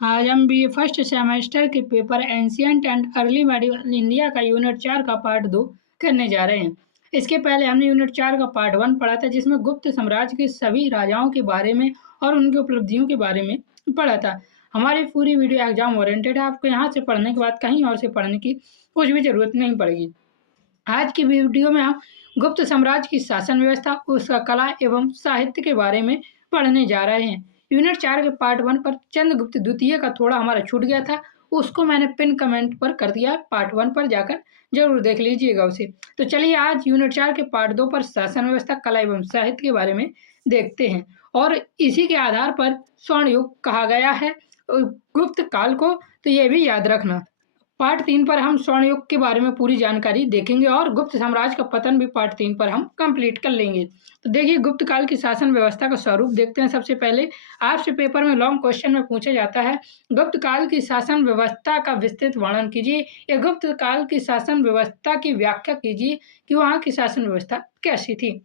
आज हम BA first semester के paper ancient and early medieval India का यूनिट 4 का पार्ट 2 करने जा रहे हैं। इसके पहले हमने यूनिट 4 का पार्ट 1 पढ़ा था, जिसमें गुप्त साम्राज्य के सभी राजाओं के बारे में और उनकी उपलब्धियों के बारे में पढ़ा था। हमारी पूरी वीडियो एग्जाम ओरिएंटेड है, आपको यहाँ से पढ़ने के बाद कहीं और से पढ़ने की कुछ भी ज़रूरत नहीं पड़ेगी। आज की वीडियो में हम गुप्त साम्राज्य की शासन व्यवस्था, उसका कला एवं साहित्य के बारे में पढ़ने जा रहे हैं। यूनिट 4 के पार्ट 1 पर चंद्रगुप्त द्वितीय का थोड़ा हमारा छूट गया था, उसको मैंने पिन कमेंट पर कर दिया। पार्ट 1 पर जाकर जरूर देख लीजिएगा उसे। तो चलिए आज यूनिट 4 के पार्ट 2 पर शासन व्यवस्था, कला एवं साहित्य के बारे में देखते हैं। और इसी के आधार पर स्वर्ण युग कहा गया है गुप्त काल को, तो ये भी याद रखना। पार्ट 3 पर हम स्वर्ण युग के बारे में पूरी जानकारी देखेंगे और गुप्त साम्राज्य का पतन भी पार्ट 3 पर हम कंप्लीट कर लेंगे। तो देखिए, गुप्त काल की शासन व्यवस्था का स्वरूप देखते हैं। सबसे पहले आपसे पेपर में लॉन्ग क्वेश्चन में पूछा जाता है, गुप्त काल की शासन व्यवस्था का विस्तृत वर्णन कीजिए या गुप्त काल की शासन व्यवस्था की व्याख्या कीजिए कि वहाँ की शासन व्यवस्था कैसी थी।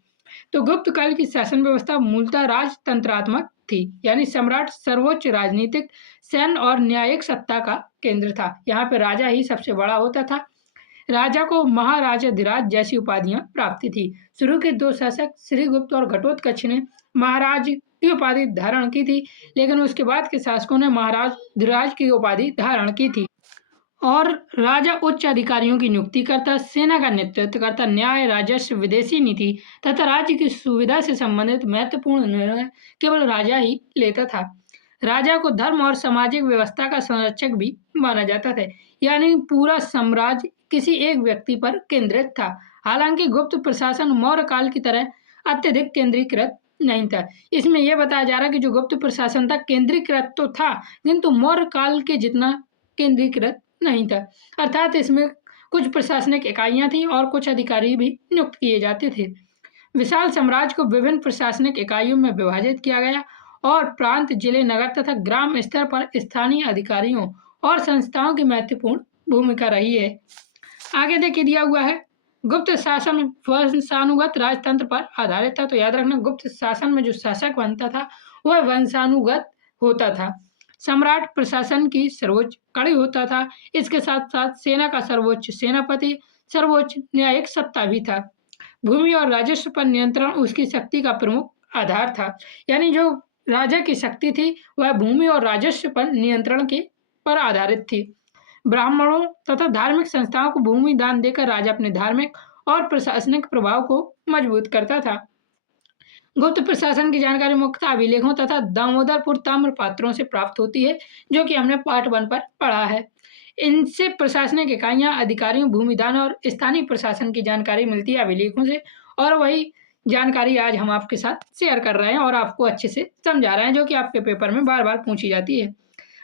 तो गुप्त काल की शासन व्यवस्था मूलतः राजतंत्रात्मक थी, यानी सम्राट सर्वोच्च राजनीतिक, सैन्य और न्यायिक सत्ता का केंद्र था। यहाँ पे राजा ही सबसे बड़ा होता था। राजा को महाराजाधिराज जैसी उपाधियां प्राप्त थी। शुरू के दो शासक श्रीगुप्त और घटोत्कच ने महाराज की उपाधि धारण की थी, लेकिन उसके बाद के शासकों ने महाराजाधिराज की उपाधि धारण की थी। और राजा उच्च अधिकारियों की नियुक्ति करता, सेना का नेतृत्व करता, न्याय, राजस्व, विदेशी नीति तथा राज्य की सुविधा से संबंधित महत्वपूर्ण निर्णय केवल राजा ही लेता था। राजा को धर्म और सामाजिक व्यवस्था का संरक्षक भी माना जाता था, यानी पूरा साम्राज्य किसी एक व्यक्ति पर केंद्रित था। हालांकि गुप्त प्रशासन मौर्य काल की तरह अत्यधिक केंद्रीकृत नहीं था। इसमें यह बताया जा रहा है कि जो गुप्त प्रशासन था केंद्रीकृत तो था, किंतु मौर्य काल के जितना केंद्रीकृत नहीं था। अर्थात इसमें कुछ प्रशासनिक इकाइयां थीं और कुछ अधिकारी भी नियुक्त किए जाते थे। विशाल साम्राज्य को विभिन्न प्रशासनिक इकाइयों में विभाजित किया गया और प्रांत, जिले, नगर तथा ग्राम स्तर पर स्थानीय अधिकारियों और संस्थाओं की महत्वपूर्ण भूमिका रही है। आगे देखिए दिया हुआ है, गुप्त शासन वंशानुगत राजतंत्र पर आधारित था। तो याद रखना, गुप्त शासन में जो शासक बनता था वह वंशानुगत होता था। सम्राट प्रशासन की सर्वोच्च कड़ी होता था। इसके साथ साथ सेना का सर्वोच्च सेनापति सर्वोच्च न्यायिक सत्ता भी था। भूमि और राजस्व पर नियंत्रण उसकी शक्ति का प्रमुख आधार था, यानी जो राजा की शक्ति थी वह भूमि और राजस्व पर नियंत्रण के पर आधारित थी। ब्राह्मणों तथा धार्मिक संस्थाओं को भूमि दान देकर राजा अपने धार्मिक और प्रशासनिक प्रभाव को मजबूत करता था। गुप्त प्रशासन की जानकारी मुख्यतः अभिलेखों तथा दामोदरपुर ताम्र पात्रों से प्राप्त होती है, जो कि हमने पार्ट 1 पर पढ़ा है। इनसे प्रशासनिक इकाइयां, अधिकारियों, भूमिदान और स्थानीय प्रशासन की जानकारी मिलती है अभिलेखों से, और वही जानकारी आज हम आपके साथ शेयर कर रहे हैं और आपको अच्छे से समझा रहे हैं, जो कि आपके पेपर में बार बार पूछी जाती है।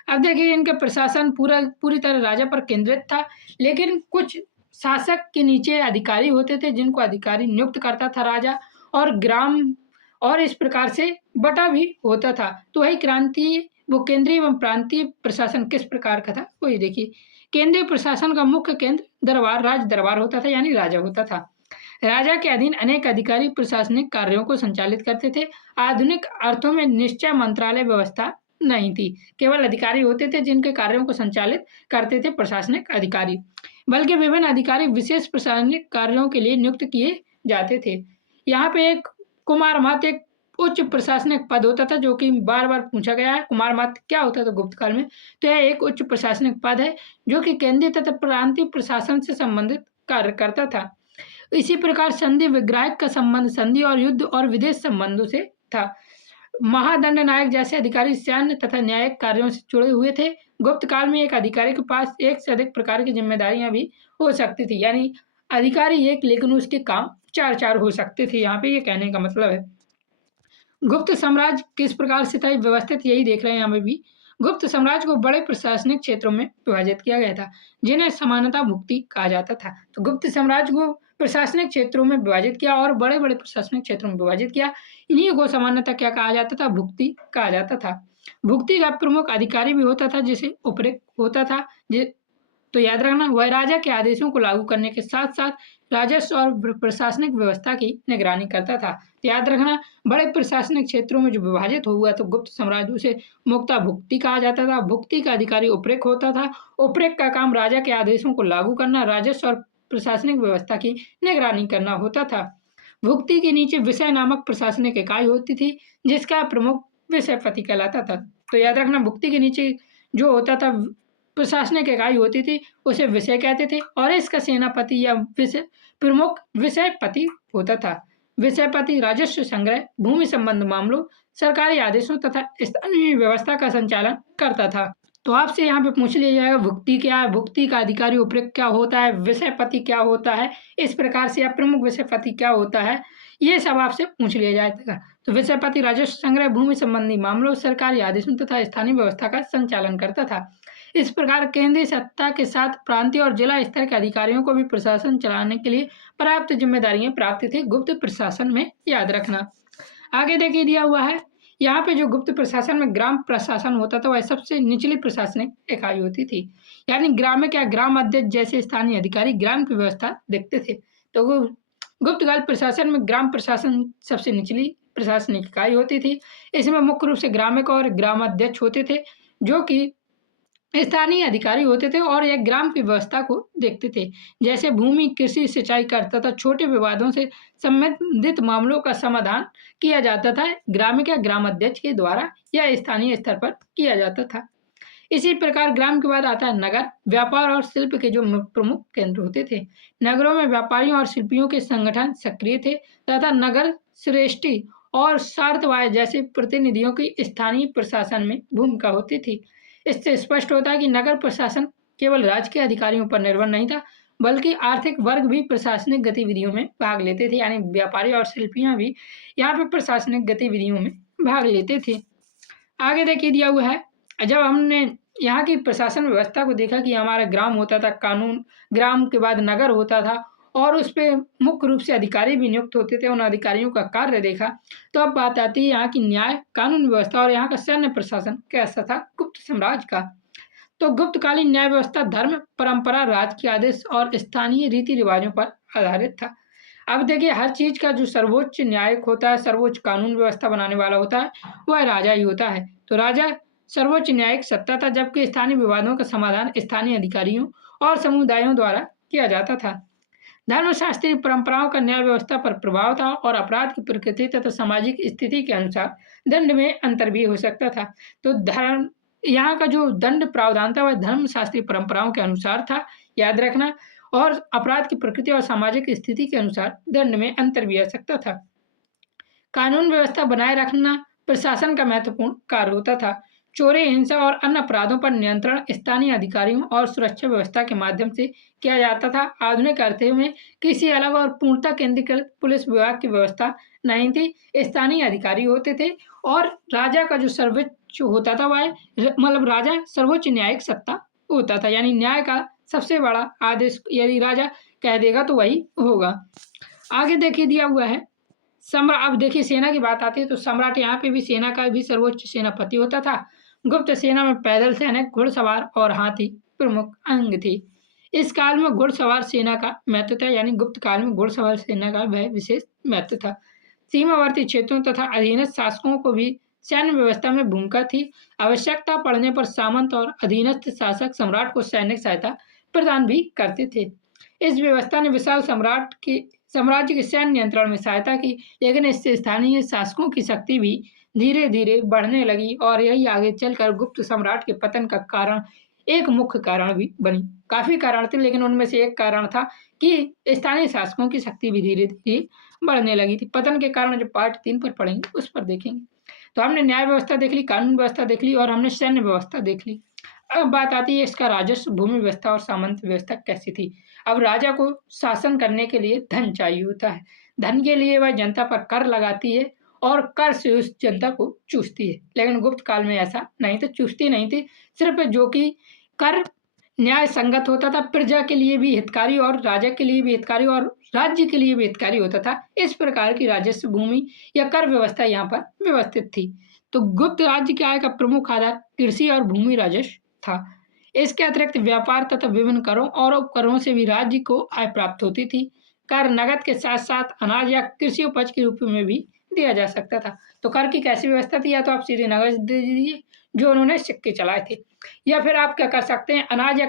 अब देखिए, इनका प्रशासन पूरी तरह राजा पर केंद्रित था, लेकिन कुछ शासक के नीचे अधिकारी होते थे जिनको अधिकारी नियुक्त करता था राजा, और ग्राम और इस प्रकार से बटा भी होता था। तो वही वो केंद्रीय एवं प्रांतीय प्रशासन किस प्रकार का था वही देखिए। केंद्रीय प्रशासन का मुख्य केंद्र दरबार, राज दरबार होता था, यानी राजा होता था। राजा के अधीन अनेक अधिकारी प्रशासनिक कार्यों को संचालित करते थे। आधुनिक अर्थों में निश्चय मंत्रालय व्यवस्था नहीं थी, केवल अधिकारी होते थे जिनके कार्यों को संचालित करते थे प्रशासनिक अधिकारी, बल्कि विभिन्न अधिकारी विशेष प्रशासनिक कार्यों के लिए नियुक्त किए जाते थे। यहाँ पे एक कुमार महंत एक उच्च प्रशासनिक पद होता था, जो कि बार बार पूछा गया है। कुमार महंत क्या होता था गुप्त काल में? तो यह एक उच्च प्रशासनिक पद है जो कि केंद्रीय तथा प्रांतीय प्रशासन से संबंधित कार्य करता था। इसी प्रकार संधि विग्राहक का संबंध संधि और युद्ध और विदेश संबंधों से था। महादंड नायक जैसे अधिकारी सैन्य तथा न्यायिक कार्यों से जुड़े हुए थे। गुप्त काल में एक अधिकारी के पास एक से अधिक प्रकार की जिम्मेदारियां भी हो सकती थी, यानी अधिकारी एक लेकिन उसके काम चार चार हो सकते थे। यहाँ पे ये कहने का मतलब है। गुप्त साम्राज्य किस प्रकार से था व्यवस्थित, यही देख रहे हैं यहाँ पे भी। गुप्त साम्राज्य को बड़े प्रशासनिक क्षेत्रों में विभाजित किया गया था, जिन्हें समानता भुक्ति कहा जाता था। तो गुप्त साम्राज्य को प्रशासनिक क्षेत्रों में विभाजित किया और बड़े बड़े प्रशासनिक क्षेत्रों में विभाजित किया। इन्हीं को समानता क्या कहा जाता था? भुक्ति कहा जाता था। भुक्ति का प्रमुख अधिकारी भी होता था जिसे उपरिक्त होता था, तो याद रखना वह राजा के आदेशों को लागू करने के साथ साथ राजस्व और प्रशासनिक व्यवस्था की निगरानी करता था। तो याद रखना बड़े प्रशासनिक क्षेत्रों में जो विभाजित हुआ तो गुप्त साम्राज्य उसे मुक्ता भुक्ति कहा जाता था। भुक्ति का अधिकारी उपरेक होता था। उपरेक का काम राजा के आदेशों को लागू करना, राजस्व और प्रशासनिक व्यवस्था की निगरानी करना होता था। भुक्ति के नीचे विषय नामक प्रशासनिक इकाई होती थी जिसका प्रमुख विषयपति कहलाता था। तो याद रखना भुक्ति के नीचे जो होता था प्रशासनिक इकाई होती थी उसे विषय कहते थे और इसका सेनापति या प्रमुख विषयपति होता था। विषयपति राजस्व संग्रह, भूमि संबंध मामलों, सरकारी आदेशों तथा स्थानीय व्यवस्था का संचालन करता था। तो आपसे यहाँ पे पूछ लिया जाएगा भुक्ति क्या है, भुक्ति का अधिकारी उपयुक्त क्या होता है, विषयपति क्या होता है, इस प्रकार से या प्रमुख विषयपति क्या होता है, ये सब आपसे पूछ लिया जाएगा। तो विषयपति राजस्व संग्रह, भूमि संबंधी मामलों, सरकारी आदेशों तथा स्थानीय व्यवस्था का संचालन करता था। इस प्रकार केंद्रीय सत्ता के साथ प्रांतीय और जिला स्तर के अधिकारियों को भी प्रशासन चलाने के लिए पर्याप्त जिम्मेदारियां प्राप्त थी गुप्त प्रशासन में, याद रखना। आगे देखिए दिया हुआ है यहाँ पे जो गुप्त प्रशासन में ग्राम प्रशासन होता था वह सबसे निचली प्रशासनिक इकाई होती थी। यानी ग्राम में क्या, ग्राम अध्यक्ष जैसे स्थानीय अधिकारी ग्राम की व्यवस्था देखते थे। तो वो गुप्तकाल प्रशासन में ग्राम प्रशासन सबसे निचली प्रशासनिक इकाई होती थी। इसमें मुख्य रूप से ग्रामिक और ग्रामाध्यक्ष होते थे जो कि स्थानीय अधिकारी होते थे और यह ग्राम की व्यवस्था को देखते थे, जैसे भूमि, कृषि, सिंचाई का तथा छोटे विवादों से संबंधित मामलों का समाधान किया जाता था ग्रामिक या ग्रामाध्यक्ष के द्वारा या स्थानीय स्तर पर किया जाता था। इसी प्रकार ग्राम के बाद आता है नगर। व्यापार और शिल्प के जो प्रमुख केंद्र होते थे। नगरों में व्यापारियों और शिल्पियों के संगठन सक्रिय थे तथा नगर श्रेष्ठी और सार्तवाय जैसे प्रतिनिधियों की स्थानीय प्रशासन में भूमिका होती थी। इससे स्पष्ट होता है कि नगर प्रशासन केवल राज्य के अधिकारियों पर निर्भर नहीं था, बल्कि आर्थिक वर्ग भी प्रशासनिक गतिविधियों में भाग लेते थे। यानी व्यापारी और शिल्पियां भी यहाँ पे प्रशासनिक गतिविधियों में भाग लेते थे। आगे देखिए दिया हुआ है, जब हमने यहाँ की प्रशासन व्यवस्था को देखा कि हमारा ग्राम होता था, कानून, ग्राम के बाद नगर होता था और उस पे मुख्य रूप से अधिकारी भी नियुक्त होते थे, उन अधिकारियों का कार्य देखा, तो अब बात आती है यहाँ की न्याय, कानून व्यवस्था और यहाँ का सैन्य प्रशासन कैसा था गुप्त साम्राज्य का। तो गुप्तकालीन न्याय व्यवस्था धर्म, परंपरा, राज के आदेश और स्थानीय रीति रिवाजों पर आधारित था। अब देखिए हर चीज का जो सर्वोच्च न्यायिक होता है, सर्वोच्च कानून व्यवस्था बनाने वाला होता है, वह राजा ही होता है। तो राजा सर्वोच्च न्यायिक सत्ता था, जबकि स्थानीय विवादों का समाधान स्थानीय अधिकारियों और समुदायों द्वारा किया जाता था। धर्मशास्त्रीय परंपराओं का न्याय व्यवस्था पर प्रभाव था और अपराध की प्रकृति तथा सामाजिक स्थिति के अनुसार दंड में अंतर भी हो सकता था। तो धर्म यहाँ का जो दंड प्रावधान था वह धर्मशास्त्रीय परंपराओं के अनुसार था, याद रखना, और अपराध की प्रकृति और सामाजिक स्थिति के अनुसार दंड में अंतर भी आ सकता था। कानून व्यवस्था बनाए रखना प्रशासन का महत्वपूर्ण कार्य होता था। चोरी, हिंसा और अन्य अपराधों पर नियंत्रण स्थानीय अधिकारियों और सुरक्षा व्यवस्था के माध्यम से किया जाता था। आधुनिक अर्थों में किसी अलग और पूर्णतः केंद्रीकृत पुलिस विभाग की व्यवस्था नहीं थी। स्थानीय अधिकारी होते थे और राजा का जो सर्वोच्च होता था वह मतलब राजा सर्वोच्च न्यायिक सत्ता होता था, यानी न्याय का सबसे बड़ा आदेश यदि राजा कह देगा तो वही होगा। आगे देखिए दिया हुआ है सम्राट। अब देखिए सेना की बात आती है तो सम्राट यहाँ पे भी सेना का भी सर्वोच्च सेनापति होता था। गुप्त सेना में पैदल सैनिक, घुड़सवार और हाथी प्रमुख अंग थे। इस काल में घुड़सवार सेना का महत्व था, यानी गुप्त काल में घुड़सवार सेना का वह विशेष महत्व था। सीमावर्ती क्षेत्रों तथा अधीनस्थ शासकों को भी सैन्य व्यवस्था में भूमिका थी। आवश्यकता पड़ने पर सामंत और अधीनस्थ शासक सम्राट को सैनिक सहायता प्रदान भी करते थे। इस व्यवस्था ने विशाल साम्राज्य के सैन्य नियंत्रण में सहायता की, लेकिन इससे स्थानीय शासकों की शक्ति भी धीरे धीरे बढ़ने लगी और यही आगे चलकर गुप्त सम्राट के पतन का कारण, एक मुख्य कारण भी बनी। काफी कारण थे लेकिन उनमें से एक कारण था कि स्थानीय शासकों की शक्ति भी धीरे धीरे बढ़ने लगी थी। पतन के कारण जो पार्ट 3 पर पढ़ेंगे उस पर देखेंगे। तो हमने न्याय व्यवस्था देख ली, कानून व्यवस्था देख ली और हमने सैन्य व्यवस्था देख ली। अब बात आती है इसका राजस्व, भूमि व्यवस्था और सामंत व्यवस्था कैसी थी। अब राजा को शासन करने के लिए धन चाहिए होता है। धन के लिए वह जनता पर कर लगाती है और कर से उस जनता को चूसती है, लेकिन गुप्त काल में ऐसा नहीं था, चूसती नहीं थी। सिर्फ जो कि कर न्याय संगत होता था, प्रजा के लिए भी हितकारी और राजा के लिए भी हितकारी और राज्य के लिए भी हितकारी होता था। इस प्रकार की राजस्व, भूमि या कर व्यवस्था यहाँ पर व्यवस्थित थी। तो गुप्त राज्य की आय का प्रमुख आधार कृषि और भूमि राजस्व था। इसके अतिरिक्त व्यापार तथा विभिन्न करों और उपकरों से भी राज्य को आय प्राप्त होती थी। कर नकद के साथ साथ अनाज या कृषि उपज के रूप में भी दिया जा सकता था। तो कर की कैसी व्यवस्था थी? या तो आप सीधे नकद दे दीजिए, जो उन्होंने सिक्के चलाए थे, या फिर आप क्या कर सकते हैं, अनाज या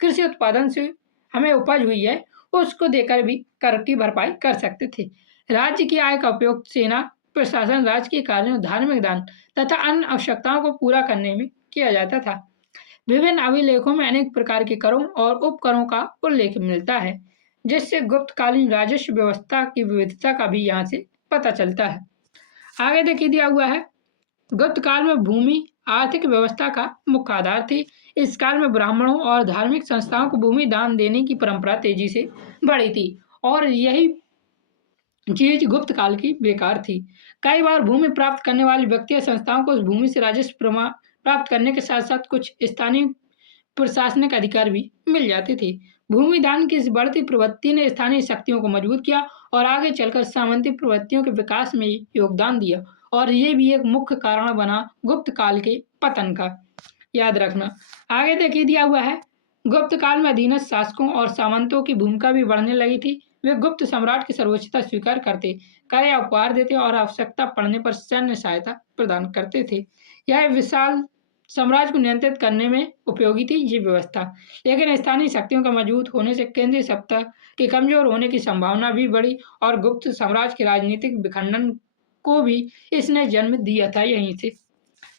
कृषि उत्पादन से हमें उपज हुई है, उसको देकर भी कर की भरपाई कर सकते थे। राज्य की आय का उपयोग सेना, प्रशासन, राजकीय कार्यों, धार्मिक दान तथा अन्य आवश्यकताओं को पूरा करने में किया जाता था। विभिन्न अभिलेखों में अनेक प्रकार के करों और उपकरों का उल्लेख मिलता है, जिससे गुप्तकालीन राजस्व व्यवस्था की विविधता का भी यहाँ से पता चलता है। आगे देखिए दिया हुआ है, गुप्त काल में भूमि आर्थिक व्यवस्था का मुख्य आधार थी। इस काल में ब्राह्मणों और धार्मिक संस्थाओं को भूमि दान देने की परंपरा तेजी से बढ़ी थी और यही चीज गुप्त काल की बेकार थी। कई बार भूमि प्राप्त करने वाले व्यक्ति या संस्थाओं को उस भूमि से राजस्व प्राप्त करने के साथ साथ कुछ स्थानीय प्रशासनिक अधिकार भी मिल जाते थे। भूमि दान की इस बढ़ती प्रवृत्ति ने स्थानीय शक्तियों को मजबूत किया और आगे चलकर सामंती प्रवृत्तियों के विकास में योगदान दिया और ये भी एक मुख्य कारण बना गुप्त काल के पतन का। याद रखना। आगे देखिए दिया हुआ है, गुप्त काल में अधीनस्थ शासकों और सामंतों की भूमिका भी बढ़ने लगी थी। वे गुप्त सम्राट की सर्वोच्चता स्वीकार करते, कर या उपहार देते और आवश्यकता पड़ने पर सैन्य सहायता प्रदान करते थे। यह विशाल साम्राज्य को नियंत्रित करने में उपयोगी थी ये व्यवस्था, लेकिन स्थानीय शक्तियों का मजबूत होने से केंद्रीय सत्ता के कमजोर होने की संभावना भी बढ़ी और गुप्त साम्राज्य के राजनीतिक विखंडन को भी इसने जन्म दिया था यहीं से।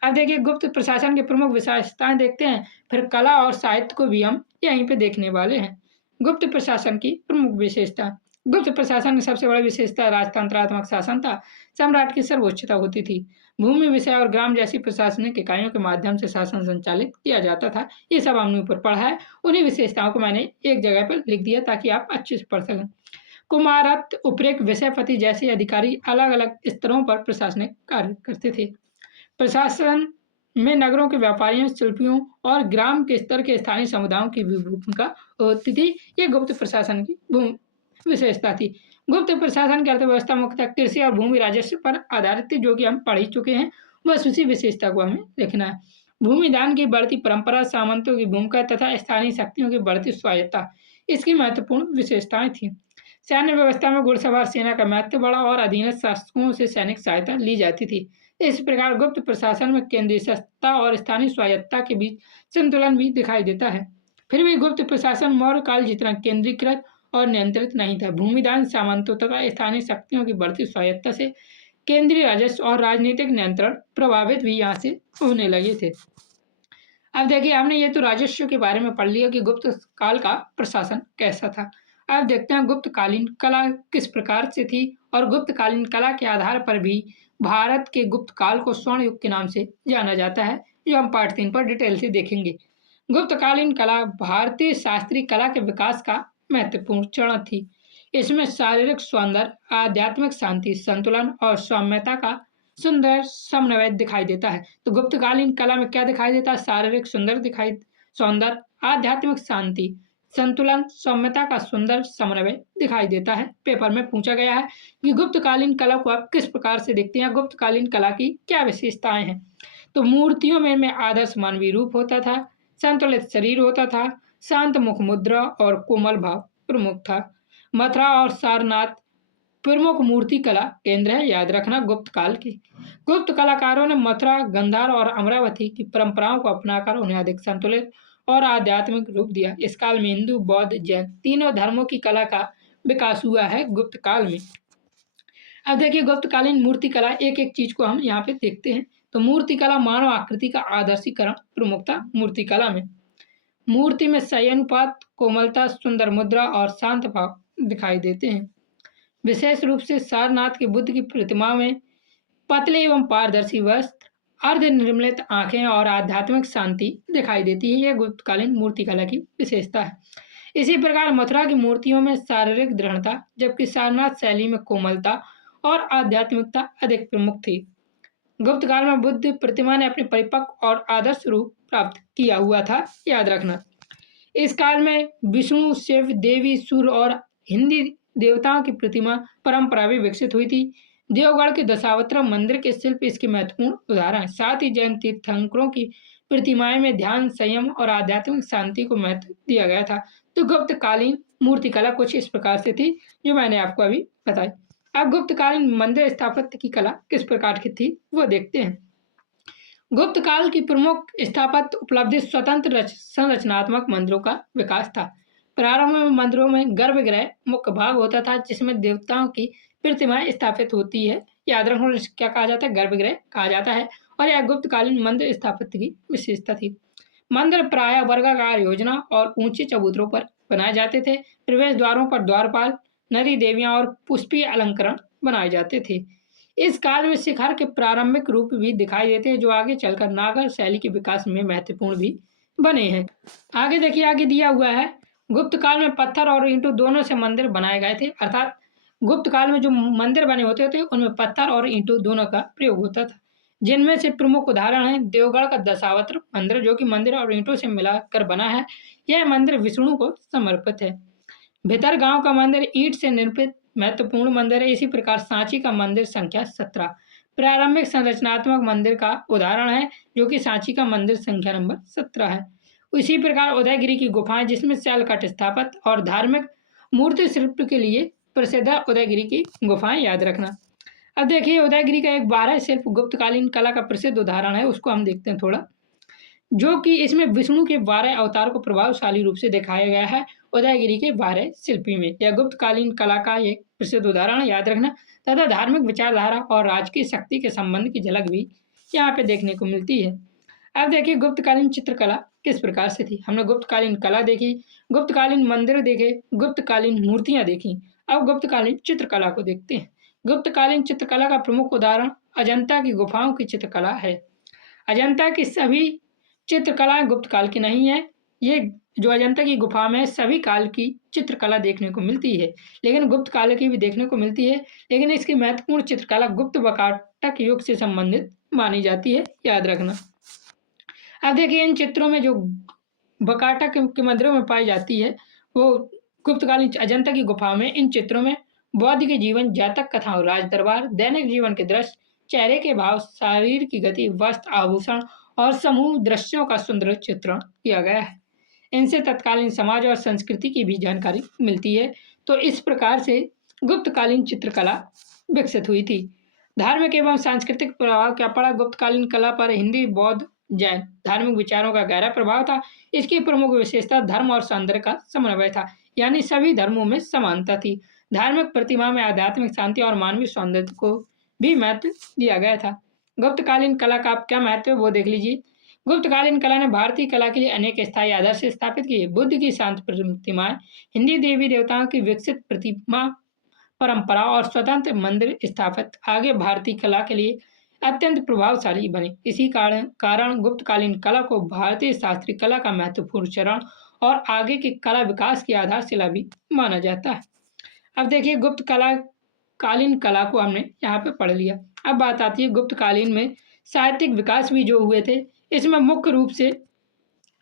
अब देखिए गुप्त प्रशासन की प्रमुख विशेषताएं देखते हैं, फिर कला और साहित्य को भी हम यहीं पे देखने वाले हैं। गुप्त प्रशासन की प्रमुख विशेषता। गुप्त प्रशासन की सबसे बड़ी विशेषता राजतंत्रात्मक शासन था। सम्राट की सर्वोच्चता होती थी। भूमि विषय और ग्राम जैसी प्रशासनिक इकाइयों के माध्यम से शासन संचालित किया जाता था। ये सब हमने ऊपर पढ़ा है, उन्हीं विशेषताओं को मैंने एक जगह पर लिख दिया ताकि आप अच्छे से पढ़ सकें। कुमारत, उपरेक, विषयपति जैसे अधिकारी अलग अलग स्तरों पर प्रशासनिक कार्य करते थे। प्रशासन में नगरों के व्यापारियों, शिल्पियों और ग्राम के स्तर के स्थानीय समुदायों की भी भूमिका होती थी। ये गुप्त प्रशासन की विशेषता थी। गुप्त प्रशासन की अर्थव्यवस्था मुख्यतः कृषि और भूमि राजस्व पर आधारित थी, जो कि हम पढ़ ही चुके हैं। बस उसी विशेषता को हमें देखना है। भूमि दान की बढ़ती परंपरा, सामंतों की भूमिका तथा स्थानीय शक्तियों की बढ़ती स्वायत्ता इसकी महत्वपूर्ण विशेषताएं थी। सैन्य व्यवस्था में घुड़सवार सेना का महत्व बढ़ा और अधीनस्थ शासकों से सैनिक सहायता ली जाती थी। इस प्रकार गुप्त प्रशासन में केंद्रीय सत्ता और स्थानीय स्वायत्ता के बीच संतुलन भी दिखाई देता है। फिर भी गुप्त प्रशासन मौर्य काल जितना केंद्रीकृत और नियंत्रित नहीं था। भूमिदान, सामंतों तथा स्थानीय शक्तियों की बढ़ती स्वायत्ता से केंद्रीय राजस्व और राजनीतिक नियंत्रण प्रभावित भी यहाँ से होने लगे थे। अब देखिए हमने ये तो राजस्व के बारे में पढ़ लिया कि गुप्त काल का प्रशासन कैसा था। अब देखते हैं गुप्तकालीन कला किस प्रकार से थी और गुप्तकालीन कला के आधार पर भी भारत के गुप्त काल को स्वर्ण युग के नाम से जाना जाता है, जो हम पार्ट 3 पर डिटेल से देखेंगे। गुप्तकालीन कला भारतीय शास्त्रीय कला के विकास का महत्वपूर्ण चरण थी। इसमें शारीरिक सौंदर्य, आध्यात्मिक शांति, संतुलन और सौम्यता का सुंदर समन्वय दिखाई देता है। तो गुप्तकालीन कला में क्या दिखाई देता है? शारीरिक सौंदर्य, आध्यात्मिक शांति, संतुलन, सौम्यता का सुंदर समन्वय दिखाई देता है। पेपर में पूछा गया है कि गुप्तकालीन कला को आप किस प्रकार से देखते हैं, गुप्तकालीन कला की क्या विशेषताएं हैं। तो मूर्तियों में आदर्श मानवीय रूप होता था, संतुलित शरीर होता था, शांत मुख मुद्रा और कोमल भाव प्रमुख था। मथुरा और सारनाथ प्रमुख मूर्ति कला केंद्र है, याद रखना गुप्त काल की। गुप्त कलाकारों ने मथुरा, गंधार और अमरावती की परंपराओं को अपनाकर उन्हें अधिक संतुलित और आध्यात्मिक रूप दिया। इस काल में हिंदू, बौद्ध, जैन तीनों धर्मों की कला का विकास हुआ है गुप्त काल में। अब देखिए गुप्तकालीन मूर्ति कला, एक एक चीज को हम यहाँ पे देखते हैं। तो मूर्ति कला मानव आकृति का आदर्शीकरण प्रमुख था। मूर्ति कला में मूर्ति में सही अनुपात, कोमलता, सुंदर मुद्रा और शांत भाव दिखाई देते हैं। विशेष रूप से सारनाथ के बुद्ध की प्रतिमा में पतले एवं पारदर्शी वस्त्र, अर्धनिर्मित आंखें और आध्यात्मिक शांति दिखाई देती है। यह गुप्तकालीन मूर्ति कला की विशेषता है। इसी प्रकार मथुरा की मूर्तियों में शारीरिक दृढ़ता, जबकि सारनाथ शैली में कोमलता और आध्यात्मिकता अधिक प्रमुख थी। गुप्त काल में बुद्ध प्रतिमा ने अपने परिपक्व और आदर्श रूप प्राप्त किया हुआ था, याद रखना। इस काल में विष्णु, शिव, देवी, सूर्य और हिंदी देवताओं की प्रतिमा परंपरा भी विकसित हुई थी। देवगढ़ के दशावतार मंदिर के शिल्प इसके महत्वपूर्ण उदाहरण हैं। साथ ही जैन तीर्थंकरों की प्रतिमाएं में ध्यान, संयम और आध्यात्मिक शांति को महत्व दिया गया था। तो गुप्तकालीन मूर्तिकला कुछ इस प्रकार से थी, जो मैंने आपको अभी बताई। अब गुप्तकालीन मंदिर स्थापत्य की कला किस प्रकार की थी, वो देखते हैं। गुप्त काल की प्रमुख स्थापत्य उपलब्धि स्वतंत्र संरचनात्मक मंदिरों का विकास था। प्रारंभ में मंदिरों में गर्भगृह मुख्य भाग होता था, जिसमें देवताओं की प्रतिमाएं स्थापित होती है। याद रखना, क्या कहा जाता है? गर्भगृह कहा जाता है। और यह गुप्तकालीन मंदिर स्थापत्य की विशेषता थी। मंदिर प्रायः वर्गाकार योजना और ऊंचे चबूतरों पर बनाए जाते थे। प्रवेश द्वारों पर द्वारपाल, नदी देवियां और पुष्पीय अलंकरण बनाए जाते थे। इस काल में शिखर के प्रारंभिक रूप भी दिखाई देते हैं, जो आगे चलकर नागर शैली के विकास में महत्वपूर्ण भी बने हैं। आगे देखिए, आगे दिया हुआ है, गुप्त काल में पत्थर और ईंटों दोनों से मंदिर बनाए गए थे। अर्थात गुप्त काल में जो मंदिर बने होते थे, उनमें पत्थर और ईंटों दोनों का प्रयोग होता था। जिनमें से प्रमुख उदाहरण है देवगढ़ का दशावतार मंदिर, जो कि मंदिर और ईंटों से मिलाकर बना है। यह मंदिर विष्णु को समर्पित है। भीतर गांव का मंदिर ईंट से निर्मित महत्वपूर्ण मंदिर है। इसी प्रकार सांची का मंदिर संख्या 17 प्रारंभिक संरचनात्मक मंदिर का उदाहरण है, जो कि सांची का मंदिर संख्या नंबर 17 है। इसी प्रकार उदयगिरी की गुफाएं, जिसमें शैलकट स्थापत्य और धार्मिक मूर्ति शिल्प के लिए प्रसिद्ध है। उदयगिरी की गुफाएं याद रखना। अब देखिए, उदयगिरी का एक 12 शिल्प गुप्तकालीन कला का प्रसिद्ध उदाहरण है, उसको हम देखते हैं थोड़ा, जो कि इसमें विष्णु के 12 अवतार को प्रभावशाली रूप से दिखाया गया है। उदयगिरी के 12 शिल्पी में यह गुप्तकालीन कला का एक प्रसिद्ध उदाहरण याद रखना, तथा धार्मिक विचारधारा और राजकीय शक्ति के संबंध की झलक भी यहाँ पे देखने को मिलती है। अब देखिए, गुप्तकालीन चित्रकला किस प्रकार से थी। हमने गुप्तकालीन कला देखी, गुप्तकालीन मंदिर देखे, गुप्तकालीन मूर्तियां देखी। अब गुप्तकालीन चित्रकला को देखते हैं। गुप्तकालीन चित्रकला का प्रमुख उदाहरण अजंता की गुफाओं की चित्रकला है। अजंता की सभी चित्रकलाएं गुप्त काल की नहीं है। ये जो अजंता की गुफा में सभी काल की चित्रकला देखने को मिलती है, लेकिन गुप्त काल की भी देखने को मिलती है। लेकिन इसकी महत्वपूर्ण चित्रकला गुप्त वकाटक युग से संबंधित मानी जाती है, याद रखना। अब देखिए, इन चित्रों में जो वकाटक के मंदिरों में पाई जाती है, वो गुप्तकालीन अजंता की गुफा में इन चित्रों में बौद्ध के जीवन, जातक कथाओं, राज दरबार, दैनिक जीवन के दृश्य, चेहरे के भाव, शरीर की गति, वस्त्र, आभूषण और समूह दृश्यों का सुंदर चित्रण किया गया है। इनसे तत्कालीन समाज और संस्कृति की भी जानकारी मिलती है। तो इस प्रकार से गुप्तकालीन चित्रकला विकसित हुई थी। धार्मिक एवं सांस्कृतिक प्रभाव क्या पड़ा गुप्तकालीन कला पर? हिंदी, बौद्ध, जैन धार्मिक विचारों का गहरा प्रभाव था। इसकी प्रमुख विशेषता धर्म और सौंदर्य का समन्वय था, यानी सभी धर्मों में समानता थी। धार्मिक प्रतिमा में आध्यात्मिक शांति और मानवीय सौंदर्य को भी महत्व दिया गया था। गुप्तकालीन कला का क्या महत्व है, वो देख लीजिए। गुप्तकालीन कला ने भारतीय कला के लिए अनेक स्थायी आदर्श स्थापित किए। बुद्ध की शांत प्रतिमाएं, हिंदी देवी देवताओं की विकसित प्रतिमा परंपरा और स्वतंत्र मंदिर स्थापित आगे भारतीय कला के लिए अत्यंत प्रभावशाली बने। इसी कारण गुप्तकालीन कला को भारतीय शास्त्रीय कला का महत्वपूर्ण चरण और आगे के कला विकास की आधारशिला भी माना जाता है। अब देखिए, कालीन कला को हमने यहाँ पे पढ़ लिया। अब बात आती है गुप्तकालीन में साहित्यिक विकास भी जो हुए थे। इसमें मुख्य रूप से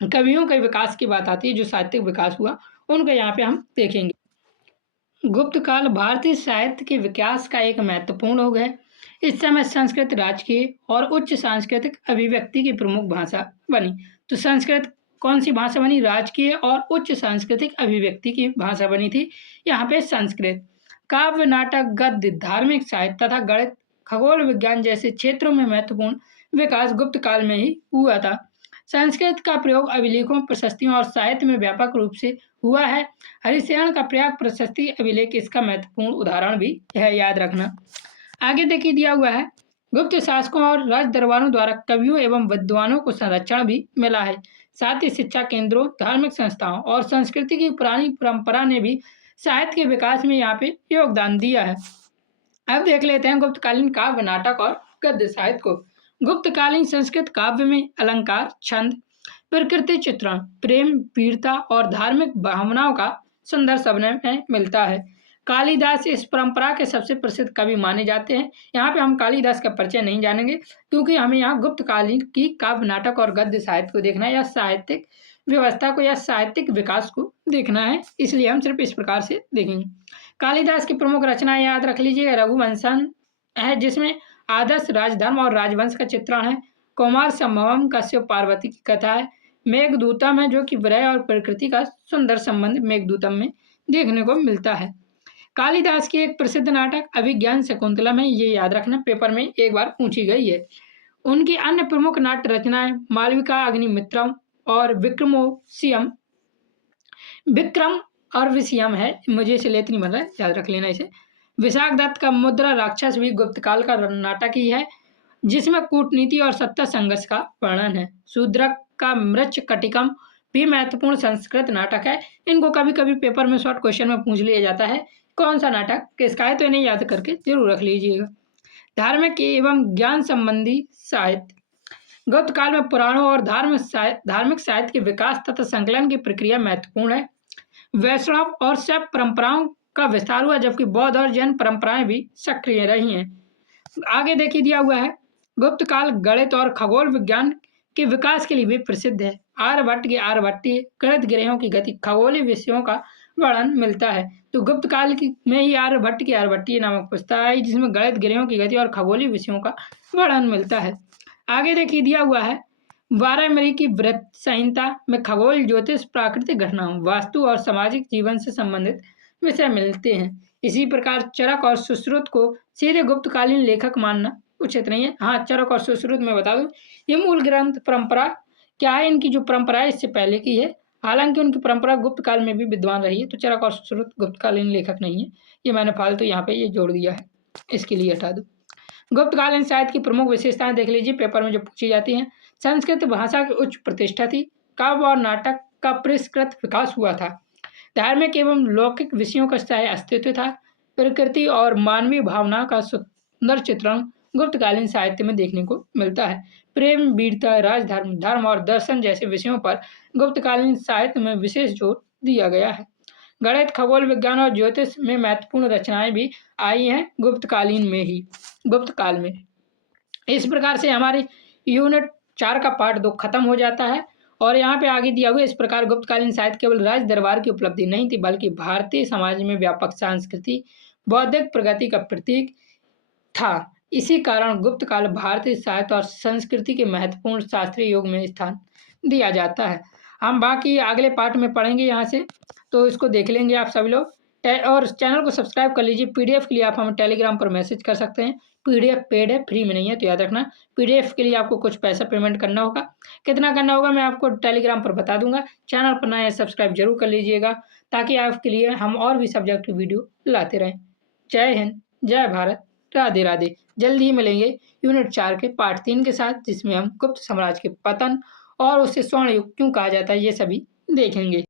कवियों के विकास की बात आती है, जो साहित्यिक विकास हुआ उनको यहाँ पे हम देखेंगे। गुप्त काल भारतीय साहित्य के विकास का एक महत्वपूर्ण युग है। इस समय संस्कृत राजकीय और उच्च सांस्कृतिक अभिव्यक्ति की प्रमुख भाषा बनी। तो संस्कृत कौन सी भाषा बनी? राजकीय और उच्च सांस्कृतिक अभिव्यक्ति की भाषा बनी थी यहाँ पे संस्कृत। काव्य, नाटक, गद्य, धार्मिक साहित्य तथा गणित, खगोल विज्ञान जैसे क्षेत्रों में महत्वपूर्ण विकास गुप्त काल में ही हुआ था। संस्कृत का प्रयोग अभिलेखों, प्रशस्तियों और साहित्य में व्यापक रूप से हुआ है। हरिशयन का प्रयाग प्रशस्ति अभिलेख इसका महत्वपूर्ण उदाहरण भी है, याद रखना। आगे देखिए, दिया हुआ है गुप्त शासकों और राज दरबारों द्वारा कवियों एवं विद्वानों को संरक्षण भी मिला है। साथ ही शिक्षा केंद्रों, धार्मिक संस्थाओं और संस्कृति की पुरानी परंपरा ने भी साहित्य के विकास में यहाँ पे योगदान दिया है। अब देख लेते हैं गुप्तकालीन काव्य, नाटक और गद्य साहित्य को। गुप्तकालीन संस्कृत काव्य में अलंकार, छंद, प्रकृति चित्रण, प्रेम, वीरता और धार्मिक भावनाओं का सुंदर समन्वय मिलता है। कालिदास इस परंपरा के सबसे प्रसिद्ध कवि माने जाते हैं। यहाँ पे हम कालिदास का परिचय नहीं जानेंगे, क्योंकि हमें यहाँ गुप्तकालीन की काव्य, नाटक और गद्य साहित्य को देखना है, या साहित्यिक व्यवस्था को या साहित्यिक विकास को देखना है, इसलिए हम सिर्फ इस प्रकार से देखेंगे। कालिदास की प्रमुख रचनाएं याद रख लीजिएगा। रघुवंशम है, जिसमें आदर्श राजधर्म और राजवंश का चित्रण है। कुमार संभवम कश्यप पार्वती की कथा है। मेघदूतम है जो कि विरह और प्रकृति का सुंदर संबंध मेघदूतम में देखने को मिलता है। कालिदास की एक प्रसिद्ध नाटक अभिज्ञान शकुंतलम है, ये याद रखना पेपर में एक बार पूछी गई है। उनकी अन्य प्रमुख नाट्य रचनाएं मालविका अग्निमित्रम और विक्रम और विषयम है, मुझे इसे लेत नहीं बन रहा है, याद रख लेना इसे। विशाख दत्त का मुद्रा राक्षस भी गुप्त काल का नाटक ही है, जिसमें कूटनीति और सत्ता संघर्ष का वर्णन है। शूद्रक का मृच्छ कटिकम भी महत्वपूर्ण संस्कृत नाटक है। इनको कभी कभी पेपर में शॉर्ट क्वेश्चन में पूछ लिया जाता है कौन सा नाटक किसका है, तो इन्हें याद करके जरूर रख लीजिएगा। धार्मिक एवं ज्ञान संबंधी साहित्य। गुप्त काल में पुराणों और धार्मिक साहित्य के विकास तथा संकलन की प्रक्रिया महत्वपूर्ण है। वैष्णव और शैव परंपराओं का विस्तार हुआ, जबकि बौद्ध और जैन परंपराएं भी सक्रिय रही हैं। आगे देखिए दिया हुआ है, गुप्त काल गणित और खगोल विज्ञान के विकास के लिए भी प्रसिद्ध है। आर्यभट्ट की आर्यभट्टीय, गणित ग्रहों की गति, खगोलीय विषयों का वर्णन मिलता है। तो गुप्त काल की में ही आर्यभट्ट की आर्यभट्टीय नामक पुस्तक आई, जिसमें गणित ग्रहों की गति और खगोलीय विषयों का वर्णन मिलता है। आगे देखिए दिया हुआ है, वारामरी की वृत्त संहिता में खगोल, ज्योतिष, प्राकृतिक घटनाओं, वास्तु और सामाजिक जीवन से संबंधित विषय मिलते हैं। इसी प्रकार चरक और सुश्रुत को सीधे गुप्तकालीन लेखक मानना उचित नहीं है। हाँ, चरक और सुश्रुत में बता दूं, ये मूल ग्रंथ परंपरा क्या है, इनकी जो परंपरा है इससे पहले की है, हालांकि उनकी परंपरा गुप्त काल में भी विद्वान रही है। तो चरक और सुश्रुत गुप्तकालीन लेखक नहीं है, ये मैंने फालतू यहाँ पे ये जोड़ दिया है, इसके लिए हटा दो। गुप्तकालीन साहित्य की प्रमुख विशेषताएं देख लीजिए, पेपर में जो पूछी जाती हैं। संस्कृत भाषा की उच्च प्रतिष्ठा थी। काव्य और नाटक का परिष्कृत विकास हुआ था। धार्मिक एवं लौकिक विषयों का स्थायी अस्तित्व था। प्रकृति और मानवीय भावना का सुंदर चित्रण गुप्तकालीन साहित्य में देखने को मिलता है। प्रेम, वीरता, राजधर्म, धर्म और दर्शन जैसे विषयों पर गुप्तकालीन साहित्य में विशेष जोर दिया गया है। गणित, खगोल विज्ञान और ज्योतिष में महत्वपूर्ण रचनाएं भी आई हैं गुप्त काल में। इस प्रकार से हमारी यूनिट 4 का पार्ट 2 खत्म हो जाता है। और यहाँ पे आगे दिया हुआ, इस प्रकार गुप्तकालीन साहित्य केवल राज दरबार की उपलब्धि नहीं थी, बल्कि भारतीय समाज में व्यापक सांस्कृतिक बौद्धिक प्रगति का प्रतीक था। इसी कारण गुप्त काल भारतीय साहित्य और संस्कृति के महत्वपूर्ण शास्त्रीय युग में स्थान दिया जाता है। हम बाकी अगले पार्ट में पढ़ेंगे यहाँ से, तो इसको देख लेंगे आप सभी लोग। और चैनल को सब्सक्राइब कर लीजिए। पीडीएफ के लिए आप हमें टेलीग्राम पर मैसेज कर सकते हैं। पीडीएफ पेड है, फ्री में नहीं है, तो याद रखना पीडीएफ के लिए आपको कुछ पैसा पेमेंट करना होगा। कितना करना होगा मैं आपको टेलीग्राम पर बता दूंगा। चैनल पर नया सब्सक्राइब जरूर कर लीजिएगा, ताकि आपके लिए हम और भी सब्जेक्ट की वीडियो लाते रहें। जय हिंद, जय भारत, राधे राधे। जल्दी ही मिलेंगे यूनिट 4 के पार्ट 3 के साथ, जिसमें हम गुप्त साम्राज्य के पतन और उसे स्वर्ण युग क्यों कहा जाता है ये सभी देखेंगे।